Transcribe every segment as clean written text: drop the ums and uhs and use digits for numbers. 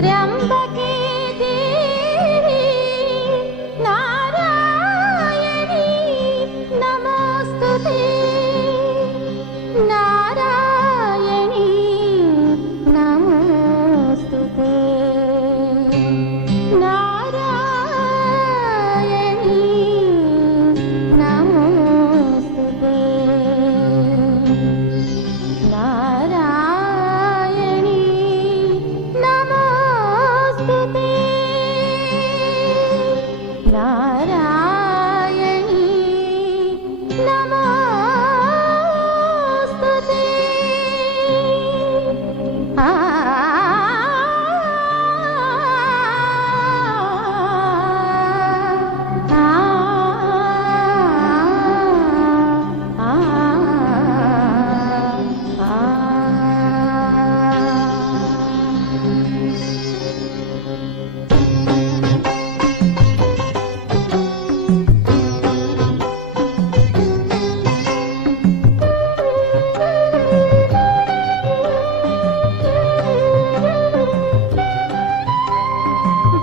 त्र्यंबके देवी नारायणी नमोस्तुते नारायणी नमोस्तुते नारायणी नमोस्तुते नारायणी नमोस्तुते नारायणी नमोस्तुते आ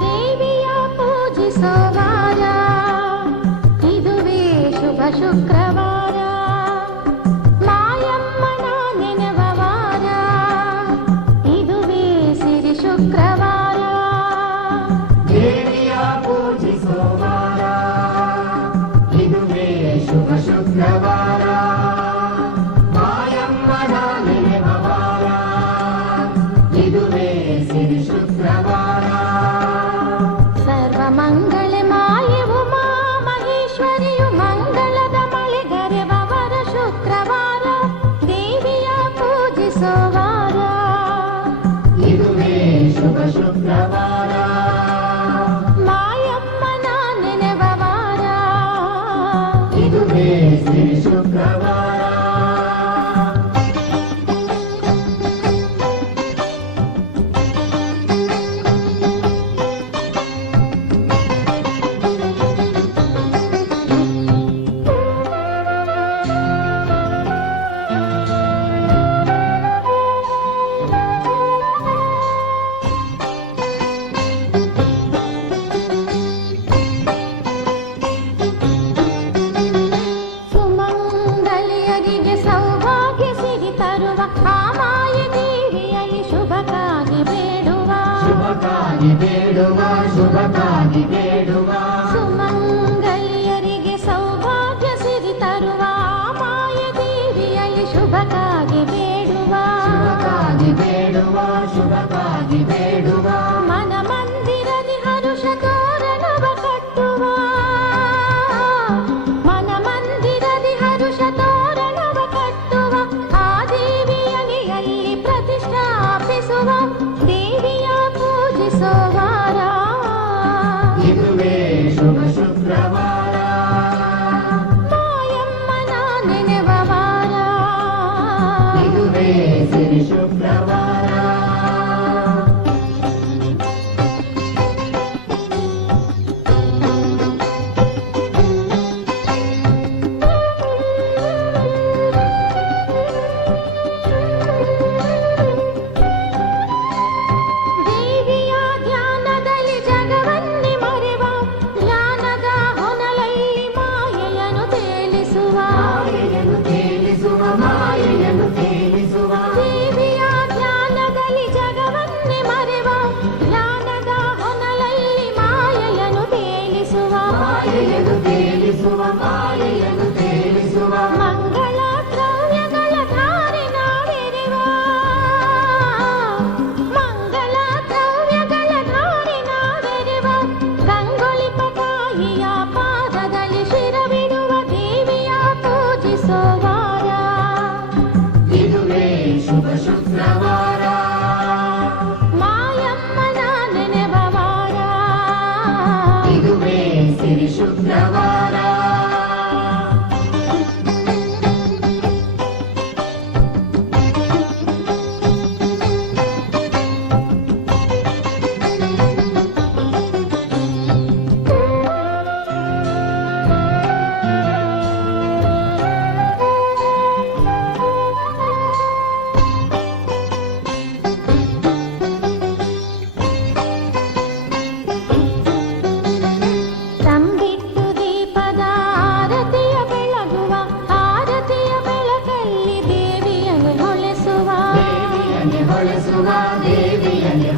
ದೇವಿಯ ಪೂಜಿಸುವಾರ ಇದುವೇ ಶುಭ ಶುಕ್ರವಾರ ಮಾಯಮ್ಮನ ನೆನೆವವಾರ ಇದುವೇ ಸಿರಿ ಶುಕ್ರವಾರ ದೇವಿಯ ಪೂಜಿಸುವಾರ ಇದುವೇ ಶುಭ ಶುಕ್ರವಾರ ಮಾಯಮ್ಮನ ನೆನೆವವಾರ ಇದುವೇ ಸಿರಿ ಶುಕ್ರವಾರ ಸರ್ವಮಂಗಳ ಮಾಯೆ ಉಮಾ ಮಹೇಶ್ವರಿಯು ಮಂಗಳದ ಮಳೆಗರೆವವರ ಶುಕ್ರವಾರ ದೇವಿಯ ಪೂಜಿಸುವಾರ ಇದುವೇ ಶುಭ ಶುಕ್ರವಾರ ಮಾಯಮ್ಮನ ನೆನೆವವಾರ ಇದುವೇ ಸಿರಿ ಶುಕ್ರವಾರ ಸುಮಂಗಲಿಯರಿಗೆ ಸೌಭಾಗ್ಯ ಸಿರಿ ತರುವ ಆ ಮಾಯ ದೇವಿಯಲ್ಲಿ ಶುಭಕ್ಕಾಗಿ ಬೇಡುವ ಶುಭಕ್ಕಾಗಿ ಬೇಡುವ ಶುಭಕ್ಕಾಗಿ ಬೇಡುವ ಸುಮಂಗಲಿಯರಿಗೆ ಸೌಭಾಗ್ಯ ಸಿರಿ ತರುವ ಆ ಮಾಯ ದೇವಿಯಲ್ಲಿ ಶುಭಕ್ಕಾಗಿ ಬೇಡುವ ಶುಭಕ್ಕಾಗಿ ಬೇಡುವ ಶುಭಕ್ಕಾಗಿ ಬೇಡುವ ಮನ ಮಂದಿರದಿ ಹರುಷ ತೋರಣವ ಕಟ್ಟುವ ಮನ ಮಂದಿರದಿ ಹರುಷ ತೋರಣವ ಕಟ್ಟುವ ಆ ದೇವಿಯಲ್ಲಿ ಪ್ರತಿಷ್ಠಾಪಿಸುವ ದೇವಿಯ ಪೂಜಿಸುವಾರ ಇದುವೇ ಶುಭ ಶುಕ್ರವಾರ ಮಾಯಮ್ಮನ ನೆನೆವವಾರ ಇದುವೇ ಸಿರಿ ಶುಕ್ರವಾರ ದೇವಿಯ ಧ್ಯಾನದಲ್ಲಿ ಜಗವನ್ನೇ ಮರೆವ ಜ್ಞಾನದ ಹೊನಲಲ್ಲಿ ಮಾಯೆಯನ್ನು ತೇಲಿಸುವ ಮಾಯೆಯನ್ನು ತೇಲಿಸುವ ಮಾಯೆಯನ್ನು ತೇಲಿಸುವ ದೇವಿಯ ಧ್ಯಾನದಲ್ಲಿ ಜಗವನ್ನೇ ಮರೆವ ಜ್ಞಾನದ ಹೊನಲಲ್ಲಿ ಮಾಯೆಯನ್ನು ತೇಲಿಸುವ ಮಾಯೆಯನ್ನು ತೇಲಿಸುವ ಮಾಯೆಯನ್ನು ತೇಲಿಸುವ ಮಂಗಳ ದ್ರವ್ಯಗಳ ಧಾರೆ ನಾವೆರೆವ ಮಂಗಳ ದ್ರವ್ಯಗಳ ಧಾರೆ ನಾವೆರೆವ ರಂಗೋಲಿ ಪತಾಯಿಯ ಪಾದದಲ್ಲಿ ಶಿರವಿಡುವ ದೇವಿಯ ಪೂಜಿಸುವಾರ ಇದುವೇ ಶುಭ ಶುಕ್ರವಾರ ಮಾಯಮ್ಮನ ನೆನೆವವಾರ ಇದುವೇ ಸಿರಿ ಶುಕ್ರವಾರ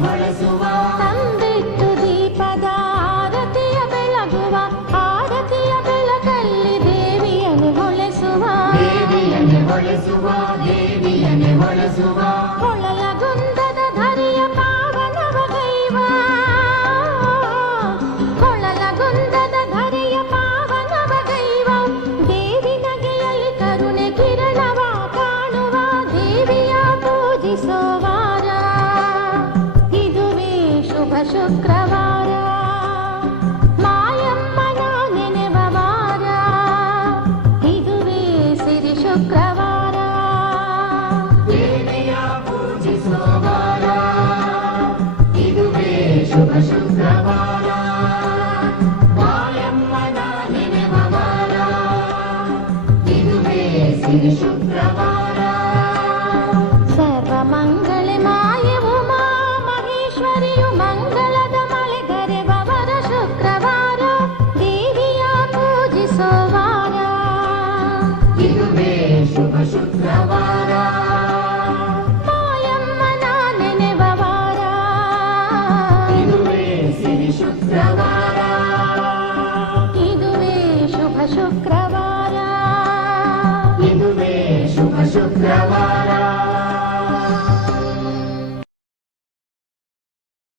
ಹೊಳೆಸುವ ತಂಬಿಟ್ಟು ದೀಪದ ಆರತಿಯ ಬೆಳಗುವ ಆರತಿಯ ಬೆಳಕಲ್ಲಿ ದೇವಿಯನ್ನು ಹೊಳೆಸುವ ದೇವಿಯನ್ನೇ ಹೊಳೆಸುವ ದೇವಿಯನ್ನೇ ಹೊಳೆಸುವ ಕೊಳಲಗುಂದದ ಧರಿಯ ಪಾವನವಗೈವ ಕೊಳಲಗುಂದದ ಧರಿಯ ಪಾವನವಗೈವ ದೇವಿ ನಗೆಯಲ್ಲಿ ಕರುಣೆ ಕಿರಣವ ಕಾಣುವ ದೇವಿಯ ಪೂಜಿಸೋವಾರ ಇದುವೇ ಶುಭ ಶುಕ್ರವಾರ ಮಾಯಮ್ಮನ ನೆನೆವ ವಾರ ಇದುವೇ ಸಿರಿ ಶುಕ್ರವಾರ ದೇವಿಯ ಪೂಜಿಸುವವಾರ ಇದುವೇ ಶುಭ ಶುಕ್ರವಾರ ಮಾಯಮ್ಮನ ನೆನೆವ ವಾರ ಇದುವೇ ಸಿರಿ ಶುಕ್ರವಾರ ಸರ್ವಮಂಗಳೆ ಮಾಯೆ ಉಮಾ ಮಹೇಶ್ವರಿಯು ಮಂಗಳದ ಮಳೆಗರೆವವರ ಶುಕ್ರವಾರ ದೇವಿಯ ಪೂಜಿಸೋವಾರ ಇದುವೇ ಶುಭ ಶುಕ್ರವಾರ